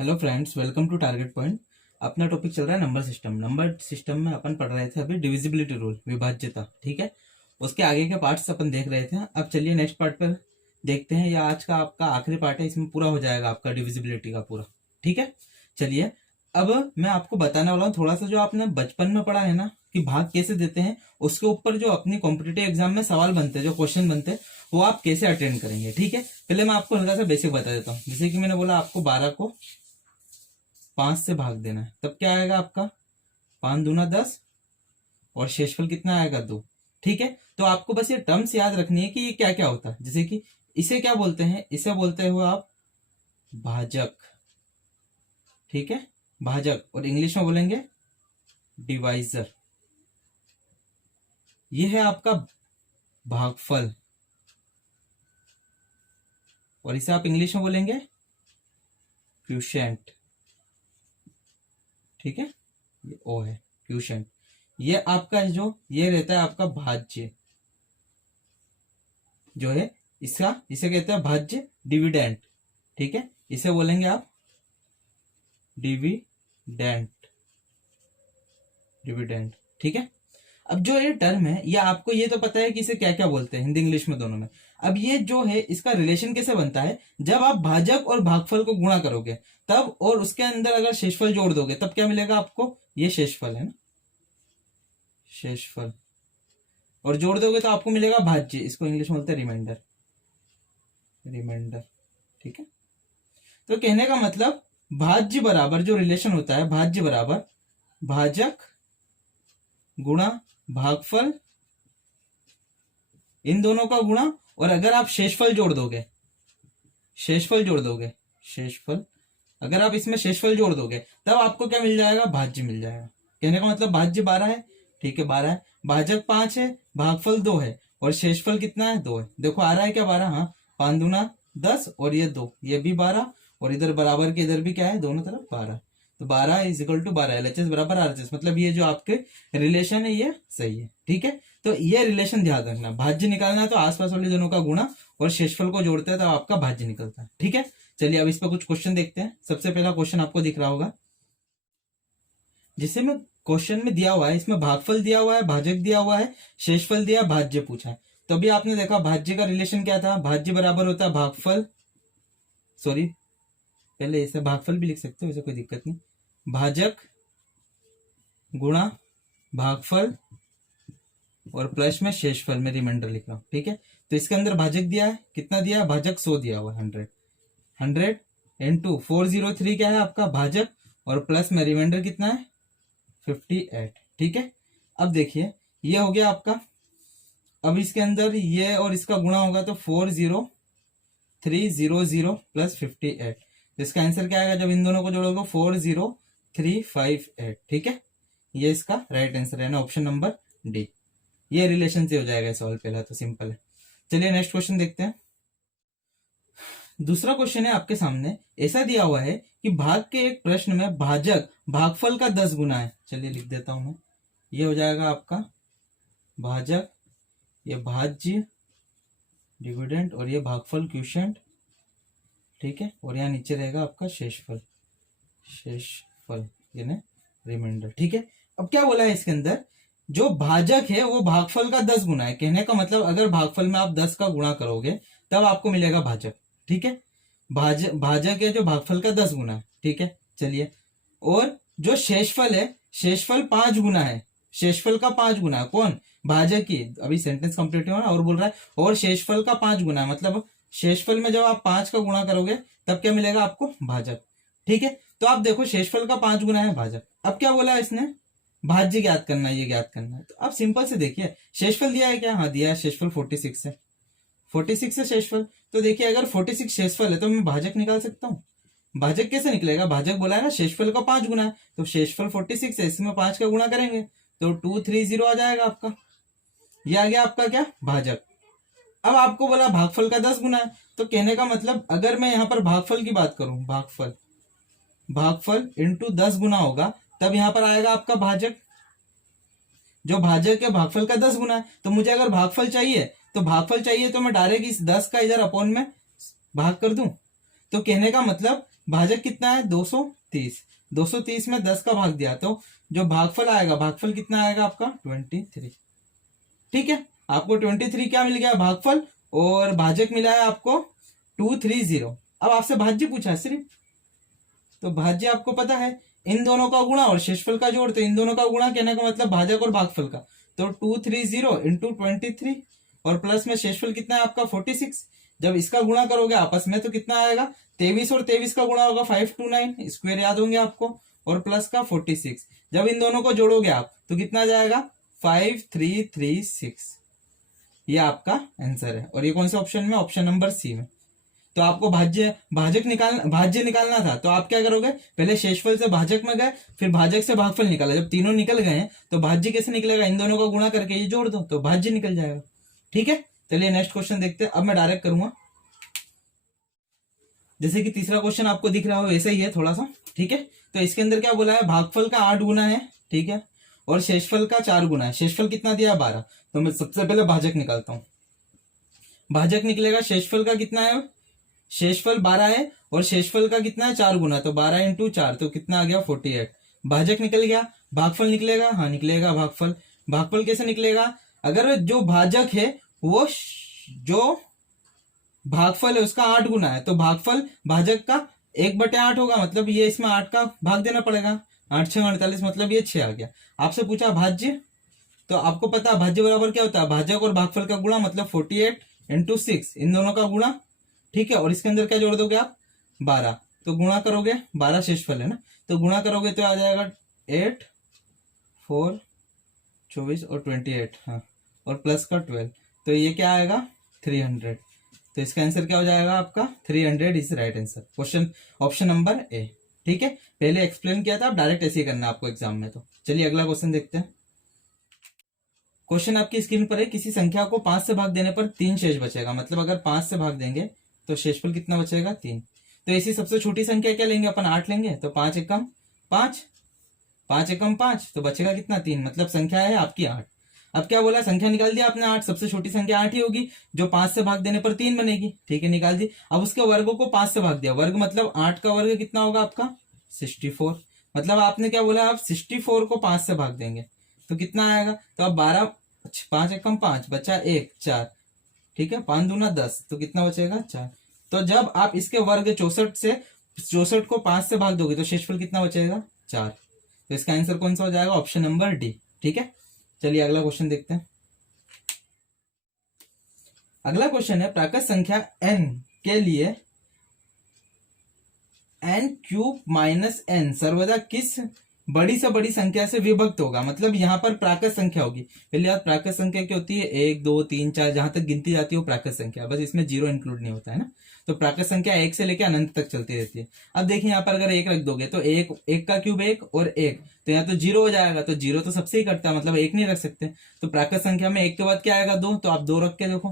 Hello friends, welcome to target point. अपना topic चल रहा है नंबर सिस्टम में अपन पढ़ रहे थे अभी डिविजिबिलिटी रूल, विभाज्यता। ठीक है, उसके आगे के पार्ट्स अपन देख रहे थे। अब चलिए नेक्स्ट पार्ट पर देखते हैं। या आज का आपका आखिरी पार्ट है, इसमें पूरा हो जाएगा आपका डिविजिबिलिटी का पूरा। ठीक है, चलिए अब मैं आपको बताने वाला हूँ थोड़ा सा जो आपने बचपन में पढ़ा है ना कि भाग कैसे देते हैं, उसके ऊपर जो अपनी कॉम्पिटिटिव एग्जाम में सवाल बनते हैं, जो क्वेश्चन बनते हैं, वो आप कैसे अटेंड करेंगे। ठीक है, पहले मैं आपको हल्का सा बेसिक बता देता हूँ। जैसे कि मैंने बोला आपको 12 को 5 से भाग देना है, तब क्या आएगा आपका 5 दूना 10 और शेषफल कितना आएगा 2। ठीक है, तो आपको बस ये टर्म्स याद रखनी है कि ये क्या क्या होता है। जैसे कि इसे क्या बोलते हैं, इसे बोलते हो आप भाजक। ठीक है, भाजक, और इंग्लिश में बोलेंगे डिवाइजर। ये है आपका भागफल, और इसे आप इंग्लिश में बोलेंगे क्वोशिएंट। ठीक है, ये ओ है क्वोशिएंट। ये आपका जो ये रहता है आपका भाज्य जो है इसका, इसे कहते हैं भाज्य डिविडेंड। ठीक है, इसे बोलेंगे आप डिविडेंड, डिविडेंड। ठीक है, अब जो ये टर्म है, ये आपको ये तो पता है कि इसे क्या क्या बोलते हैं, हिंदी इंग्लिश में दोनों में। अब ये जो है इसका रिलेशन कैसे बनता है, जब आप भाजक और भागफल को गुणा करोगे तब, और उसके अंदर अगर शेषफल जोड़ दोगे तब क्या मिलेगा आपको, ये शेषफल है ना, शेषफल, और जोड़ दोगे तो आपको मिलेगा भाज्य। इसको इंग्लिश में बोलते हैं रिमाइंडर, रिमाइंडर। ठीक है, तो कहने का मतलब भाज्य बराबर जो रिलेशन होता है, भाज्य बराबर भाजक गुणा भागफल, इन दोनों का गुणा, और अगर आप शेषफल जोड़ दोगे, शेषफल जोड़ दोगे, शेषफल, अगर आप इसमें शेषफल जोड़ दोगे तब आपको क्या मिल जाएगा, भाज्य मिल जाएगा। कहने का मतलब भाज्य 12 है। ठीक है, 12 है, भाजक 5 है, भागफल 2 है, और शेषफल कितना है, 2 है। देखो आ रहा है क्या 12, हाँ, 5 दूना 10 और ये 2, ये भी 12, और इधर बराबर के इधर भी क्या है, दोनों तरफ 12। तो 12 इज इक्वल टू 12, LHS बराबर RHS, मतलब ये जो आपके रिलेशन है ये सही है। ठीक है, तो ये रिलेशन ध्यान रखना। भाज्य निकालना है तो आसपास वाले दोनों का गुणा और शेषफल को जोड़ते हैं तो आपका भाज्य निकलता है। ठीक है, चलिए अब इस पर कुछ क्वेश्चन देखते हैं। सबसे पहला क्वेश्चन आपको दिख रहा होगा, जिसे में क्वेश्चन में दिया हुआ है, इसमें भागफल दिया हुआ है, भाजक दिया हुआ है, शेषफल दिया, भाज्य पूछा है। तो अभी आपने देखा भाज्य का रिलेशन क्या था, भाज्य बराबर होता है भागफल, सॉरी पहले इसे भागफल भी लिख सकते हो, इसे कोई दिक्कत नहीं, भाजक गुणा भागफल और प्लस में शेषफल में रिमाइंडर लिख रहा हूं। ठीक है, तो इसके अंदर भाजक दिया है, कितना दिया है, भाजक 100 दिया हुआ, 100 इंटू 403 क्या है आपका भाजक, और प्लस में रिमाइंडर कितना है 58। ठीक है, अब देखिए ये हो गया आपका। अब इसके अंदर ये और इसका गुणा होगा तो 40300 प्लस 58, इसका आंसर क्या आएगा जब इन दोनों को जोड़ोगे, 40358। ठीक है, ये इसका राइट आंसर है ना, ऑप्शन नंबर डी। ये रिलेशन से हो जाएगा सवाल, पहला तो सिंपल है। चलिए नेक्स्ट क्वेश्चन देखते हैं। दूसरा क्वेश्चन है आपके सामने, ऐसा दिया हुआ है कि भाग के एक प्रश्न में भाजक भागफल का 10 गुना है। चलिए लिख देता हूं मैं, ये हो जाएगा आपका भाजक, ये भाज्य डिविडेंड, और ये भागफल क्वोशिएंट। ठीक है, और यहाँ नीचे रहेगा आपका शेषफल, शेषफल यानी रिमाइंडर। ठीक है, अब क्या बोला है इसके अंदर, जो भाजक है वो भागफल का 10 गुना है। कहने का मतलब अगर भागफल में आप 10 का गुणा करोगे तब आपको मिलेगा भाजक। ठीक है, भाजक है जो भागफल का 10 गुना है। ठीक है, चलिए, और जो शेषफल है, शेषफल 5 गुना है, शेषफल का 5 गुना है, कौन, भाजक की। अभी सेंटेंस कंप्लीट हुआ ना, और बोल रहा है और शेषफल का 5 गुना है, मतलब शेषफल में जब आप 5 का गुणा करोगे तब क्या मिलेगा आपको, भाजक। ठीक है, तो आप देखो शेषफल का 5 गुना है भाजक। अब क्या बोला है इसने, भाज्य ज्ञात करना है, ये ज्ञात करना है। तो आप सिंपल से देखिए, शेषफल दिया है क्या, हाँ दिया है, शेषफल 46 है, 46 है शेषफल। तो देखिए अगर 46 शेषफल है तो मैं भाजक निकाल सकता हूँ। भाजक कैसे निकलेगा, भाजक बोला है ना शेषफल का 5 गुना है, तो शेषफल 46 है, इसमें 5 का गुणा करेंगे तो 230 आ जाएगा आपका, ये आ गया आपका क्या, भाजक। अब आपको बोला भागफल का 10 गुना है, तो कहने का मतलब अगर मैं यहाँ पर भागफल की बात करूं, भागफल, भागफल इंटू 10 गुना होगा तब यहां पर आएगा आपका भाजक। जो भाजक है भागफल का 10 गुना है, तो मुझे अगर भागफल चाहिए तो मैं डायरेक्ट इस 10 का इधर अपॉन में भाग कर दूं। तो कहने का मतलब भाजक कितना है 230, 230 में 10 का भाग दिया तो जो भागफल आएगा, भागफल कितना आएगा आपका 23। ठीक है, आपको 23 क्या मिल गया भागफल, और भाजक मिला है आपको 230। अब आपसे भाज्य पूछा है सिर्फ, तो भाज्य आपको पता है इन दोनों का गुणा और शेषफल का जोड़, तो इन दोनों का गुणा कहने का मतलब भाजक और भागफल का, तो 230 इंटू 23 और प्लस में शेषफल कितना है आपका 46। जब इसका गुणा करोगे आपस में तो कितना आएगा 23 और 23 का गुणा होगा 529, स्क्वायर याद होंगे आपको, और प्लस का 46। जब इन दोनों को जोड़ोगे आप तो कितना जाएगा 5336। ये आपका आंसर है, और ये कौन से ऑप्शन में, ऑप्शन नंबर सी में। तो आपको भाज्य निकालना था, तो आप क्या करोगे, पहले शेषफल से भाजक में गए, फिर भाजक से भागफल निकाला। जब तीनों निकल गए हैं तो भाज्य कैसे निकलेगा, इन दोनों का गुणा करके ये जोड़ दो तो भाज्य निकल जाएगा। ठीक है, चलिए नेक्स्ट क्वेश्चन देखते हैं। अब मैं डायरेक्ट करूंगा, जैसे कि तीसरा क्वेश्चन आपको दिख रहा हो वैसे ही है थोड़ा सा। ठीक है, तो इसके अंदर क्या बोला है, भागफल का 8 गुना है, ठीक है, और शेषफल का 4 गुना है। शेषफल कितना दिया 12, तो मैं सबसे पहले भाजक निकालता हूं। भाजक निकलेगा, शेषफल का कितना है, शेषफल 12 है और शेषफल का कितना है 4 गुना, तो 12 इंटू 4 तो कितना आ गया 48। भाजक निकल गया, भागफल निकलेगा, हाँ निकलेगा भागफल। भागफल कैसे निकलेगा, अगर जो भाजक है वो जो भागफल है उसका 8 गुना है, तो भागफल भाजक का 1/8 होगा, मतलब ये इसमें 8 का भाग देना पड़ेगा। 8 6 48, मतलब ये 6 आ गया। आपसे पूछा भाज्य, तो आपको पता भाज्य बराबर क्या होता है, भाजक और भागफल का गुणा, मतलब 48 इंटू 6, इन दोनों का गुणा। ठीक है, और इसके अंदर क्या जोड़ दोगे आप 12, तो गुणा करोगे, 12 शेषफल है ना, तो गुणा करोगे तो आ जाएगा 8 4 24 और 28, हाँ, और प्लस का 12, तो ये क्या आएगा 300। तो इसका आंसर क्या हो जाएगा आपका 300 is right answer, question option number A. ठीक है, पहले एक्सप्लेन किया था, अब डायरेक्ट ऐसे ही करना है आपको एग्जाम में। तो चलिए अगला क्वेश्चन देखते हैं। क्वेश्चन आपकी स्क्रीन पर है, किसी संख्या को 5 से भाग देने पर 3 शेष बचेगा, मतलब अगर 5 से भाग देंगे तो शेषफल कितना बचेगा 3। तो ऐसी सबसे छोटी संख्या क्या लेंगे अपन, 8 लेंगे, तो 5 एकम 5, 5 एकम 5, तो बचेगा कितना 3, मतलब संख्या है आपकी 8। अब क्या बोला, संख्या निकाल दिया आपने 8, सबसे छोटी संख्या 8 ही होगी जो 5 से भाग देने पर 3 बनेगी। ठीक है, निकाल दी। अब उसके वर्गों को 5 से भाग दिया, वर्ग मतलब 8 का वर्ग कितना होगा आपका 64, मतलब आपने क्या बोला, आप 64 को 5 से भाग देंगे तो कितना आएगा, तो अब 12, 5 एकम 5, बचा 1 4, ठीक है, 5 दूना 10, तो कितना बचेगा 4। तो जब आप इसके वर्ग 64 को 5 से भाग दोगे तो शेषफल कितना बचेगा 4। तो इसका आंसर कौन सा हो जाएगा, ऑप्शन नंबर डी। ठीक है, चलिए अगला क्वेश्चन देखते हैं। अगला क्वेश्चन है, प्राकृत संख्या n के लिए n³ - n सर्वदा किस बड़ी से बड़ी संख्या से विभक्त होगा, मतलब यहाँ पर प्राकृत संख्या होगी। पहले याद, प्राकृत संख्या क्या होती है, 1 2 3 4 जहां तक गिनती जाती है वो प्राकृत संख्या, बस इसमें 0 इंक्लूड नहीं होता है ना। तो प्राकृत संख्या 1 से लेकर अनंत तक चलती रहती है। अब देखिए यहाँ पर अगर 1 रख दोगे तो 1 का क्यूब 1 और 1, तो यहाँ तो 0 हो जाएगा, तो 0 तो सबसे ही कटता है, मतलब 1 नहीं रख सकते। तो प्राकृत संख्या में 1 के बाद क्या आएगा 2, तो आप 2 रख के देखो,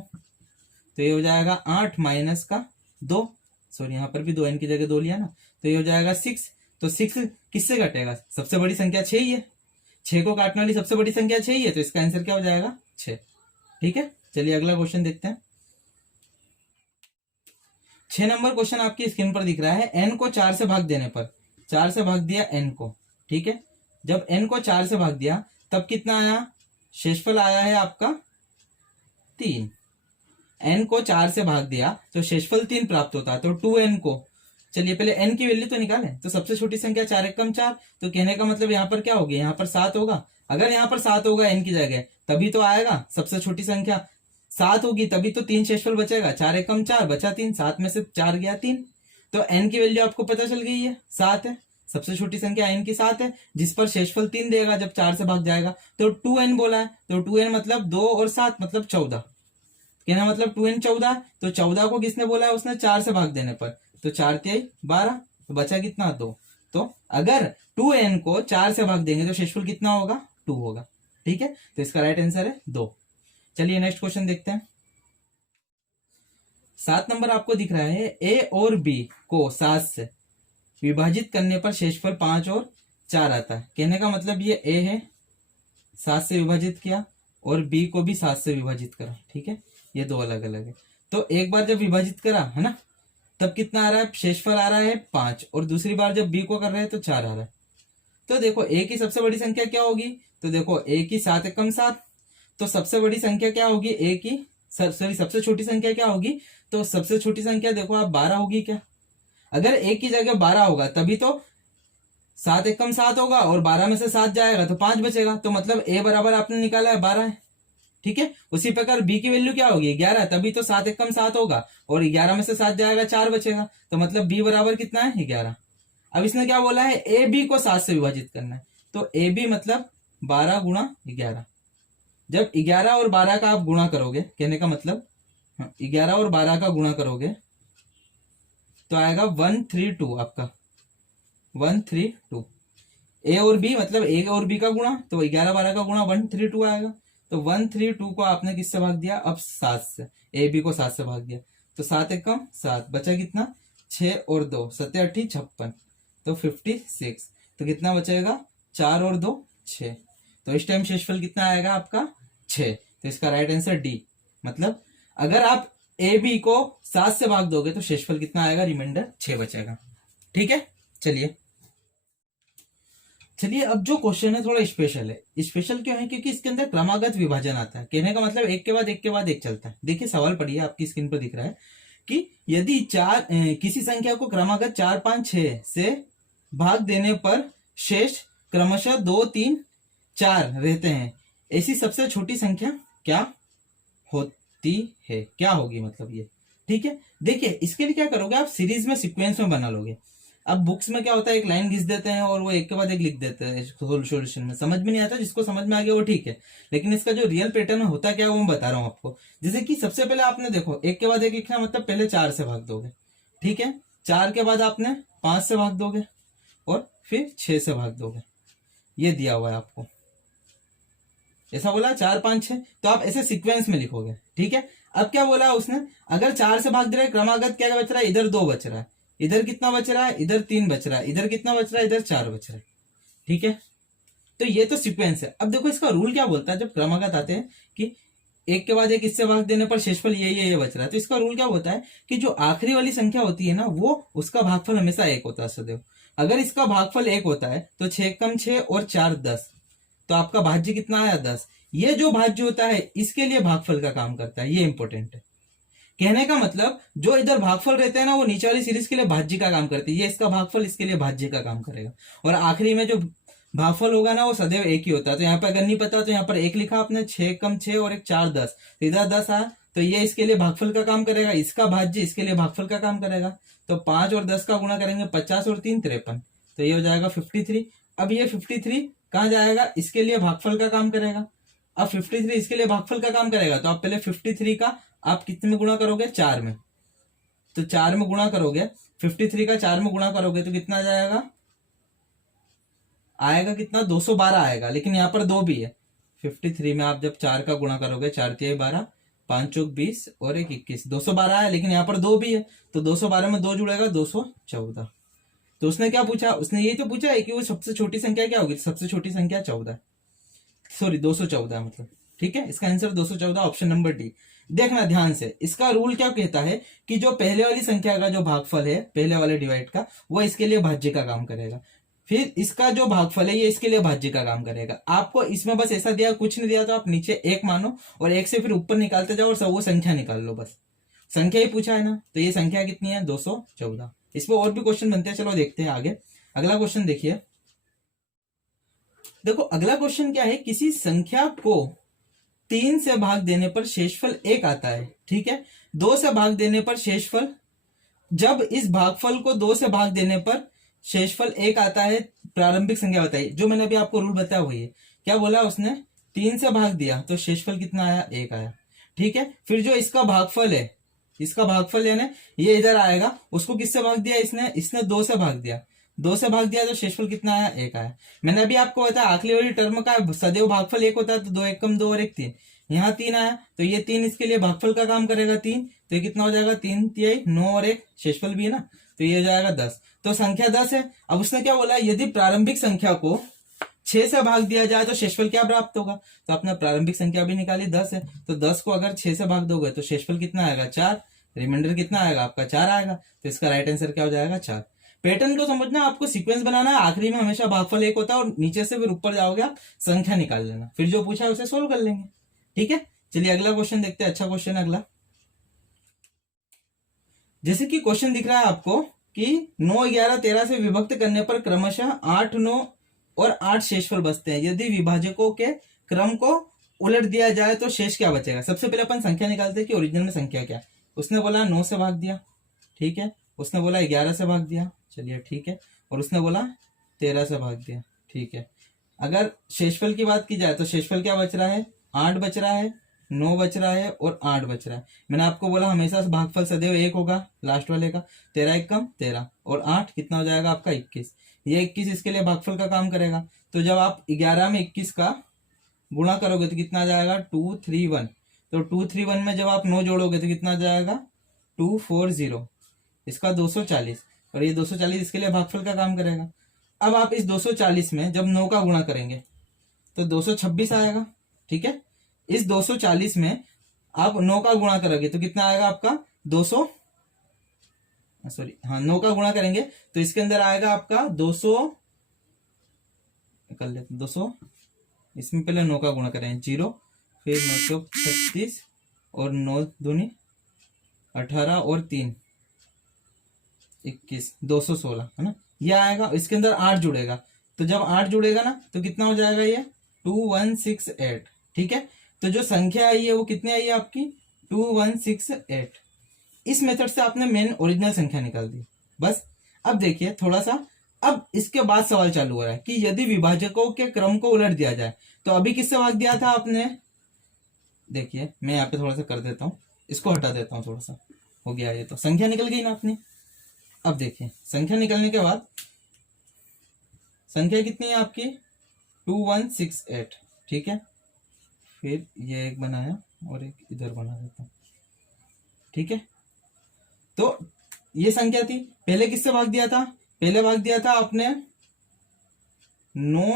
तो ये हो जाएगा 8 माइनस का 2, सॉरी यहाँ पर भी 2 n की जगह 2 लिया ना, तो ये हो जाएगा 6। तो 6 किससे कटेगा, सबसे बड़ी संख्या 6 ही है, 6 को काटने वाली सबसे बड़ी संख्या 6 ही है, तो इसका आंसर क्या हो जाएगा 6। ठीक है, चलिए अगला क्वेश्चन देखते हैं। 6 नंबर क्वेश्चन आपकी स्क्रीन पर दिख रहा है, n को 4 से भाग देने पर, 4 से भाग दिया n को, ठीक है, जब n को 4 से भाग दिया तब कितना आया, शेषफल आया है आपका 3। n को 4 से भाग दिया तो शेषफल 3 प्राप्त होता है, तो 2n को, चलिए पहले n की वैल्यू तो निकालें, तो सबसे छोटी संख्या 4 एकम 4, तो कहने का मतलब यहाँ पर क्या होगी, यहाँ पर 7 होगा। अगर यहाँ पर 7 होगा n की जगह तभी तो आएगा, सबसे छोटी संख्या 7 होगी तभी तो 3 शेषफल बचेगा, 4 एकम 4 बचा 3, 7 में से 4 गया 3, तो n की वैल्यू आपको पता चल गई है 7 है, सबसे छोटी संख्या n की 7 है जिस पर शेषफल 3 देगा जब 4 से भाग जाएगा, तो 2n बोला है, तो 2n मतलब 2 और 7 मतलब 14, कहना मतलब 2n 14, तो 14 को किसने बोला है, उसने 4 से भाग देने पर, तो 4 3 12, तो बचा कितना 2। तो अगर 2n को 4 से भाग देंगे तो शेषफल कितना होगा 2 होगा। ठीक है, तो इसका राइट आंसर है 2। चलिए नेक्स्ट क्वेश्चन देखते हैं। 7 नंबर आपको दिख रहा है, a और b को 7 से विभाजित करने पर शेषफल 5 और 4 आता है। कहने का मतलब ये a है 7 से विभाजित किया और b को भी 7 से विभाजित करा, ठीक है, ये दो अलग अलग है। तो एक बार जब विभाजित करा है ना, तब कितना आ रहा है, शेषफल आ रहा है 5, और दूसरी बार जब बी को कर रहे हैं तो 4 आ रहा है। तो देखो ए की सबसे बड़ी संख्या क्या होगी, तो देखो ए की 7 एकम 7, तो सबसे बड़ी संख्या क्या होगी ए की, सॉरी सबसे छोटी संख्या क्या होगी, तो सबसे छोटी संख्या देखो आप 12 होगी क्या। अगर ए की जगह 12 होगा तभी तो 7 एकम 7 होगा, और 12 में से 7 जाएगा तो 5 बचेगा, तो मतलब ए बराबर आपने निकाला है 12 है। ठीक है, उसी प्रकार बी की वैल्यू क्या होगी 11, तभी तो 7 एकम 7 होगा, और 11 में से 7 जाएगा 4 बचेगा, तो मतलब बी बराबर कितना है 11। अब इसने क्या बोला है, ए बी को 7 से विभाजित करना है, तो ए बी मतलब 12 गुणा 11। जब 11 और 12 का आप गुणा करोगे, कहने का मतलब 11 और 12 का गुणा करोगे तो आएगा 132 आपका, 132। ए और बी मतलब ए और बी का गुणा, तो 11 12 का गुणा 132 आएगा। तो 132 को आपने किससे भाग दिया, अब 7 से, ए बी को 7 से भाग दिया, तो 7 एकम 7, बचा कितना 6 और 2, 7 8 56, तो 56। तो कितना बचेगा 4 और 2 6, तो इस टाइम शेषफल कितना आएगा आपका 6। तो इसका राइट आंसर डी, मतलब अगर आप ए बी को 7 से भाग दोगे तो शेषफल कितना आएगा, रिमाइंडर 6 बचेगा। ठीक है, चलिए अब जो क्वेश्चन है थोड़ा स्पेशल है। स्पेशल क्यों है, क्योंकि इसके अंदर क्रमागत विभाजन आता है, कहने का मतलब एक के बाद एक के बाद एक चलता है। देखिए सवाल पढ़िए, आपकी स्क्रीन पर दिख रहा है कि यदि किसी संख्या को क्रमागत 4 5 6 से भाग देने पर शेष क्रमशः 2 3 4 रहते हैं, ऐसी सबसे छोटी संख्या क्या होती है, क्या होगी मतलब ये। ठीक है, देखिए इसके लिए क्या करोगे आप, सीरीज में सीक्वेंस में बना लोगे। अब बुक्स में क्या होता है, एक लाइन घिस देते हैं और वो एक के बाद एक लिख देते हैं सोल्यूशन में, समझ में नहीं आता, जिसको समझ में आ गया वो ठीक है, लेकिन इसका जो रियल पैटर्न होता है क्या, वो मैं बता रहा हूँ आपको। जैसे कि सबसे पहले आपने देखो एक के बाद एक लिखना, मतलब पहले 4 से भाग दोगे, ठीक है, 4 के बाद आपने 5 से भाग दोगे, और फिर 6 से भाग दोगे, ये दिया हुआ है आपको, ऐसा बोला 4 5 6, तो आप ऐसे सीक्वेंस में लिखोगे। ठीक है, अब क्या बोला उसने, अगर 4 से भाग दे रहा है, क्रमागत क्या बच रहा है, इधर 2 बच रहा है, इधर कितना बच रहा है, इधर 3 बच रहा है, इधर कितना बच रहा है, इधर 4 बच रहा है। ठीक है, तो ये तो सीक्वेंस है। अब देखो इसका रूल क्या बोलता है, जब क्रमागत आते हैं कि एक के बाद एक इससे भाग देने पर शेषफल ये बच रहा है, तो इसका रूल क्या होता है कि जो आखिरी वाली संख्या होती है ना, वो उसका भागफल हमेशा 1 होता है सदैव। अगर इसका भागफल 1 होता है तो 6 कम 6 और 4 10, तो आपका भाज्य कितना आया 10। ये जो भाज्य होता है इसके लिए भागफल का काम करता है, ये इंपॉर्टेंट है। कहने का मतलब जो इधर भागफल रहते हैं ना, वो नीचे वाली सीरीज के लिए भाज्य का काम करती है, ये इसका भागफल इसके लिए भाज्य का काम करेगा, और आखिरी में जो भागफल होगा ना वो सदैव 1 ही होता है। तो यहाँ पर अगर नहीं पता तो यहाँ पर 1 लिखा आपने, 6 कम 6 और 1 4 10, तो इधर 10 आया, तो ये इसके लिए भागफल का काम करेगा, इसका भाज्य इसके लिए भागफल का काम करेगा। तो 5 और 10 का गुणा करेंगे, 50 और 3 53, तो ये हो जाएगा 53। अब ये 53 कहाँ जाएगा, इसके लिए भागफल का काम करेगा। अब 53 इसके लिए भागफल का काम करेगा, तो आप पहले 53 का आप कितने में गुणा करोगे, 4 में, तो 4 में गुणा करोगे, 53 का 4 में गुणा करोगे तो कितना जाएगा, आएगा कितना 212 आएगा, लेकिन यहाँ पर 2 भी है। 53 में आप जब 4 का गुणा करोगे, 4 तिहाई 12, 5 चौक 20 और 1 21, 212 है, लेकिन यहाँ पर 2 भी है, तो 212 में 2 जुड़ेगा 214। तो उसने क्या पूछा, उसने यही तो पूछा है कि वो सबसे छोटी संख्या क्या होगी, सबसे छोटी संख्या 14, सॉरी 214 मतलब। ठीक है, इसका आंसर 214, ऑप्शन नंबर डी। देखना ध्यान से, इसका रूल क्या कहता है कि जो पहले वाली संख्या का जो भागफल है, पहले वाले डिवाइड का, वो इसके लिए भाज्य का काम करेगा, फिर इसका जो भागफल है ये इसके लिए भाज्य का काम करेगा। आपको इसमें बस ऐसा दिया, कुछ नहीं दिया तो आप नीचे 1 मानो और 1 से फिर ऊपर निकालते जाओ और सब वो संख्या निकाल लो, बस संख्या ही पूछा है ना, तो ये संख्या कितनी है 214। इसमें और भी क्वेश्चन बनते हैं, चलो देखते हैं आगे। अगला क्वेश्चन देखिए, देखो अगला क्वेश्चन क्या है, किसी संख्या को 3 से भाग देने पर शेषफल 1 आता है, ठीक है, 2 से भाग देने पर शेषफल, जब इस भागफल को 2 से भाग देने पर शेषफल 1 आता है, प्रारंभिक संख्या बताइए। जो मैंने अभी आपको रूल बताया वही है। क्या बोला उसने, 3 से भाग दिया तो शेषफल कितना आया, 1 आया। ठीक है, फिर जो इसका भागफल है, इसका भागफल यानी ये इधर आएगा, उसको किससे भाग दिया, इसने 2 से भाग दिया, 2 से भाग दिया तो शेषफल कितना आया, 1 आया। मैंने अभी आपको बताया आखिरी वाली टर्म का सदैव भागफल 1 होता है, तो 2 1 कम 2 और 1 3, यहाँ 3 आया, तो ये 3 इसके लिए भागफल का काम करेगा 3, तो ये कितना हो जाएगा 3 तिहाई 9 और 1 शेषफल भी है ना, तो ये हो जाएगा 10। तो संख्या 10 है। अब उसने क्या बोला, यदि प्रारंभिक संख्या को 6 से भाग दिया जाए तो शेषफल क्या प्राप्त होगा, तो आपने प्रारंभिक संख्या भी निकाली 10 है, तो 10 को अगर 6 से भाग दोगे तो शेषफल कितना आएगा 4, रिमाइंडर कितना आएगा आपका 4 आएगा, तो इसका राइट आंसर क्या हो जाएगा 4। पैटर्न को समझना, आपको सीक्वेंस बनाना है, आखिरी में हमेशा भागफल 1 होता है और नीचे से फिर ऊपर जाओगे आप संख्या निकाल लेना, फिर जो पूछा है उसे सोल्व कर लेंगे। ठीक है, चलिए अगला क्वेश्चन देखते हैं। अच्छा क्वेश्चन है अगला। जैसे कि क्वेश्चन दिख रहा है आपको कि 9, 11, 13 से विभक्त करने पर क्रमशः 8, 9 और 8 शेषफल बचते हैं। यदि विभाजकों के क्रम को उलट दिया जाए तो शेष क्या बचेगा। सबसे पहले अपन संख्या निकालते हैं कि ओरिजिनल में संख्या क्या। उसने बोला 9 से भाग दिया, ठीक है। उसने बोला 11 से भाग दिया, चलिए ठीक है। और उसने बोला 13 से भाग दिया, ठीक है। अगर शेषफल की बात की जाए तो शेषफल क्या बच रहा है, 8 बच रहा है, 9 बच रहा है और 8 बच रहा है। मैंने आपको बोला हमेशा भागफल सदैव 1 होगा लास्ट वाले का। 13 1 कम 13 और 8 कितना हो जाएगा आपका 21। ये 21 इसके लिए भागफल का काम करेगा। तो जब आप 11 में 21 का गुणा करोगे तो कितना आ जाएगा 231। तो 231 में जब आप 9 जोड़ोगे तो कितना आ जाएगा 240, इसका 240, और ये 240 इसके लिए भागफल का काम करेगा। अब आप इस 240 में जब 9 का गुणा करेंगे तो 226 आएगा, ठीक है। इस 240 में आप 9 का गुणा करोगे तो कितना आएगा आपका 200, सॉरी हाँ 9 का गुणा करेंगे तो इसके अंदर आएगा आपका 200 कर लेते 200, इसमें पहले 9 का गुणा करेंगे 0, फिर 936 और 9 दूनी 18 और 3 21, 216 है ना, ये आएगा। इसके अंदर 8 जुड़ेगा, तो जब 8 जुड़ेगा ना तो कितना हो जाएगा ये 2168, ठीक है। तो जो संख्या आई है वो कितनी आई है आपकी 2168। इस मेथड से आपने मेन ओरिजिनल संख्या निकाल दी बस। अब देखिए थोड़ा सा, अब इसके बाद सवाल चालू हो रहा है कि यदि विभाजकों के क्रम को उलट दिया जाए तो अभी किससे भाग दिया था आपने। देखिए मैं यहाँ पे थोड़ा सा कर देता हूँ, इसको हटा देता हूँ, थोड़ा सा हो गया ये, तो संख्या निकल गई ना अपनी। अब देखिए संख्या निकलने के बाद संख्या कितनी है आपकी 2168, ठीक है। फिर ये एक बनाया और एक इधर बना देता हूं, ठीक है। तो ये संख्या थी, पहले किससे भाग दिया था, पहले भाग दिया था आपने 9,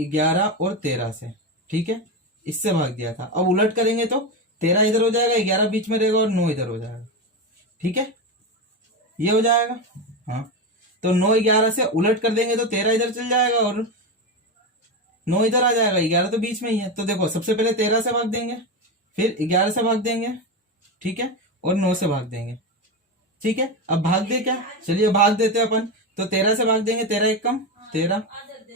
11 और 13 से, ठीक है, इससे भाग दिया था। अब उलट करेंगे तो 13 इधर हो जाएगा, 11 बीच में रहेगा और 9 इधर हो जाएगा, ठीक है, ये हो जाएगा। हाँ तो 9, 11 से उलट कर देंगे तो 13 इधर चल जाएगा और 9 इधर आ जाएगा, 11 तो बीच में ही है। तो देखो सबसे पहले 13 से भाग देंगे, फिर 11 से भाग देंगे, ठीक है, और 9 से भाग देंगे, ठीक है। अब भाग दे क्या, चलिए भाग देते हैं अपन। तो 13 से भाग देंगे, 13 1 कम 13,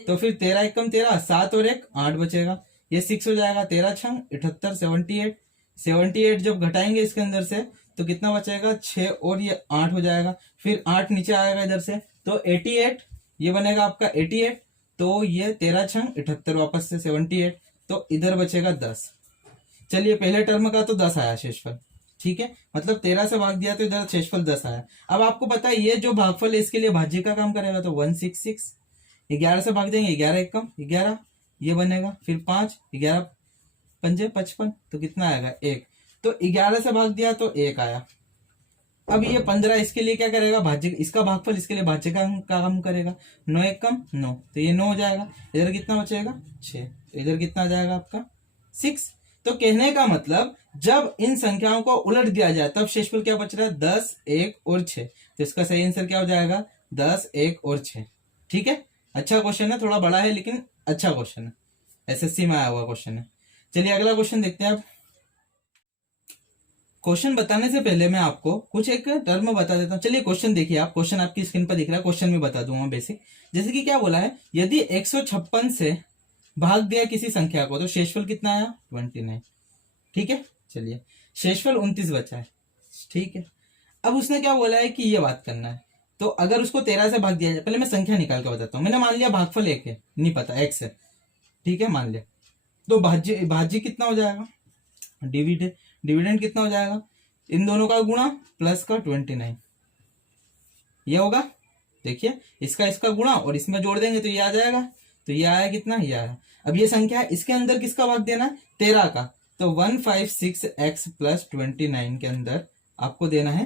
तो फिर 13 1 कम 13, 7 और 1 8 बचेगा, ये 6 हो जाएगा। 13 6 78, 78 जब घटाएंगे इसके अंदर से तो कितना बचेगा 6 और ये 8 हो जाएगा। फिर 8 नीचे आएगा इधर से तो 88, ये बनेगा आपका 88। तो ये 13 6 78 वापस से 78, तो इधर बचेगा 10। चलिए पहले टर्म का तो 10 आया शेषफल, ठीक है, मतलब 13 से भाग दिया तो इधर शेषफल 10 आया। अब आपको पता है ये जो भागफल है इसके लिए भाज्य का काम करेगा, तो 166। 11 से भाग देंगे, 11 1 कम 11, ये बनेगा। फिर 5, 11 पंजे 55, तो कितना आएगा 1। तो 11 से भाग दिया तो 1 आया। अब ये 15 इसके लिए क्या करेगा, भाज्य, इसका भागफल इसके लिए भाज्य का काम करेगा। 9 1 कम 9, तो ये 9 हो जाएगा। इधर कितना बचेगा 6, इधर कितना आ जाएगा आपका 6। तो कहने का मतलब जब इन संख्याओं को उलट दिया जाए तब शेषफल क्या बच रहा है 10 1 और 6। तो इसका सही आंसर क्या हो जाएगा 10 1 और 6, ठीक है। अच्छा क्वेश्चन है, थोड़ा बड़ा है लेकिन अच्छा क्वेश्चन है, एसएससी में आया हुआ क्वेश्चन है। चलिए अगला क्वेश्चन देखते हैं। अब क्वेश्चन बताने से पहले मैं आपको कुछ एक टर्म बता देता हूं। चलिए क्वेश्चन देखिए आप, क्वेश्चन आपकी स्क्रीन पर दिख रहा है, क्वेश्चन में बता दूंगा बेसिक। जैसे कि क्या बोला है, यदि 156 से भाग दिया किसी संख्या को तो शेषफल कितना आया 29, ठीक है। चलिए शेषफल 29 बचा है, ठीक है। अब उसने क्या बोला है कि ये बात करना है, तो अगर उसको 13 से भाग दिया जाए, पहले मैं संख्या निकाल के बताता हूँ। मैंने मान लिया भागफल 1 है, नहीं पता x है, ठीक है, मान लिया। तो भाज्य कितना हो जाएगा, डिविडेंड कितना हो जाएगा, इन दोनों का गुणा प्लस का 29, ये होगा। देखिए इसका गुणा और इसमें जोड़ देंगे तो ये आ जाएगा। तो ये आया कितना, ये आया। अब ये संख्या है, इसके अंदर किसका भाग देना है 13 का, तो 156x प्लस 29 के अंदर आपको देना है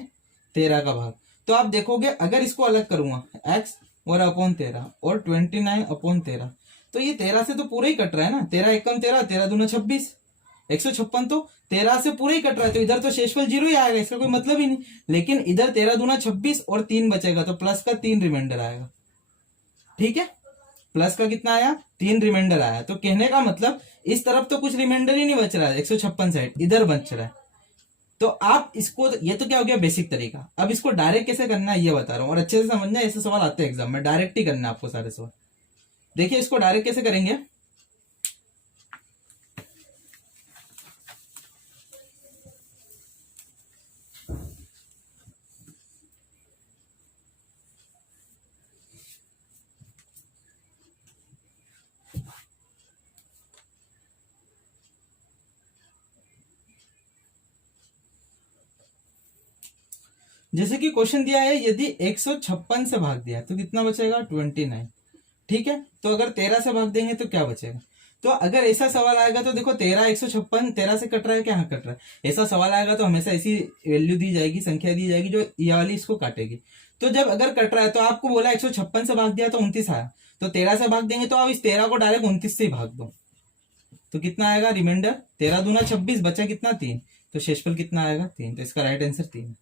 13 का भाग। तो आप देखोगे अगर इसको अलग करूंगा x और अपॉन 13 और 29 अपॉन 13, तो ये 13 से तो पूरा ही कट रहा है ना, 13 1 कम 13, 13 दूना 26, 156 तो 13 से पूरा ही कट रहा है, तो इधर तो शेषफल 0 ही आएगा, इसका कोई मतलब ही नहीं। लेकिन इधर 13 दूना 26 और 3 बचेगा, तो प्लस का 3 रिमाइंडर आएगा। ठीक है, प्लस का कितना आया, 3 रिमाइंडर आया। तो कहने का मतलब इस तरफ तो कुछ रिमाइंडर ही नहीं बच रहा है, 156 साइड इधर बच रहा है। तो आप इसको, ये तो क्या हो गया बेसिक तरीका। अब इसको डायरेक्ट कैसे करना है ये बता रहा हूं, और अच्छे से समझना, ऐसे सवाल आते हैं एग्जाम में, डायरेक्ट ही करना है आपको सारे सवाल। देखिए इसको डायरेक्ट कैसे करेंगे। जैसे कि क्वेश्चन दिया है, यदि 156 से भाग दिया तो कितना बचेगा, 29। ठीक है, तो अगर 13 से भाग देंगे तो क्या बचेगा। तो अगर ऐसा सवाल आएगा तो देखो 13, 156 13 से कट रहा है क्या, हाँ कट रहा है। ऐसा सवाल आएगा तो हमेशा ऐसी वैल्यू दी जाएगी, संख्या दी जाएगी जो ये वाली इसको काटेगी। तो जब अगर कट रहा है तो आपको बोला 156 से भाग दिया तो 29 आया, तो 13 से भाग देंगे तो आप इस 13 को डायरेक्ट 29 से ही भाग दो, तो कितना आएगा रिमाइंडर, 13 दूना 26, बचा कितना 3, तो शेषफल कितना आएगा 3। तो इसका राइट आंसर 3 है।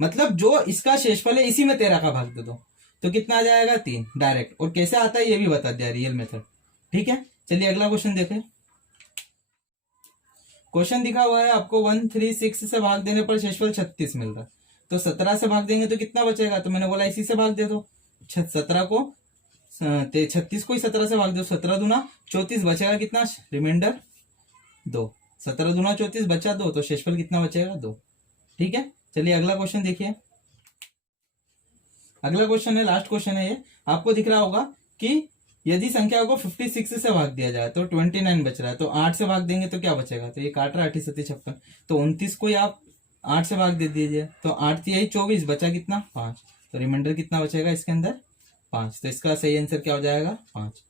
मतलब जो इसका शेषफल है इसी में 13 का भाग दे दो, तो कितना आ जाएगा 3 डायरेक्ट। और कैसे आता है ये भी बता दिया, रियल मेथड। ठीक है, चलिए अगला क्वेश्चन देखें। क्वेश्चन दिखा हुआ है आपको 136 से भाग देने पर शेषफल 36 मिल रहा है, तो 17 से भाग देंगे तो कितना बचेगा, तो मैंने बोला इसी से भाग दे दो। 17 को 36 को ही 17 से भाग दो, 17 दूना 34, बचेगा कितना रिमाइंडर 2। 17 दूना 34 बचा 2, तो शेषफल कितना बचेगा 2। ठीक है, चलिए अगला क्वेश्चन देखिए। अगला क्वेश्चन है, लास्ट क्वेश्चन है ये, आपको दिख रहा होगा कि यदि संख्या को 56 से भाग दिया जाए तो 29 बच रहा है, तो 8 से भाग देंगे तो क्या बचेगा, तो ये काट रहा है 8 56, तो 29 को ही आप 8 से भाग दे दीजिए, तो 8 यही 24, बचा कितना 5, तो रिमाइंडर कितना बचेगा इसके अंदर 5। तो इसका सही आंसर क्या हो जाएगा 5।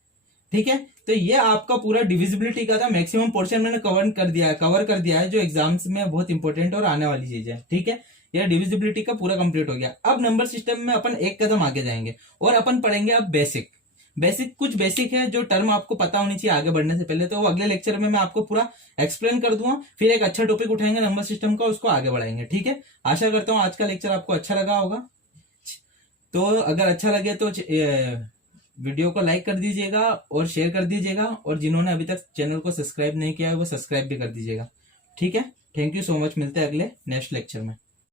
ठीक है, तो ये आपका पूरा डिविजिबिलिटी का था, मैक्सिमम पोर्शन मैंने कवर कर दिया है जो एग्जाम्स में बहुत इंपॉर्टेंट और आने वाली चीज है। ठीक है, यह डिविजिबिलिटी का पूरा कंप्लीट हो गया। अब नंबर सिस्टम में अपन एक कदम आगे जाएंगे और अपन पढ़ेंगे अब बेसिक कुछ बेसिक है जो टर्म आपको पता होनी चाहिए आगे बढ़ने से पहले, तो वो अगले लेक्चर में मैं आपको पूरा एक्सप्लेन कर दूंगा। फिर एक अच्छा टॉपिक उठाएंगे नंबर सिस्टम का, उसको आगे बढ़ाएंगे। ठीक है, आशा करता हूं आज का लेक्चर आपको अच्छा लगा होगा। तो अगर अच्छा लगे तो वीडियो को लाइक कर दीजिएगा और शेयर कर दीजिएगा, और जिन्होंने अभी तक चैनल को सब्सक्राइब नहीं किया है वो सब्सक्राइब भी कर दीजिएगा। ठीक है, थैंक यू सो मच, मिलते हैं अगले नेक्स्ट लेक्चर में।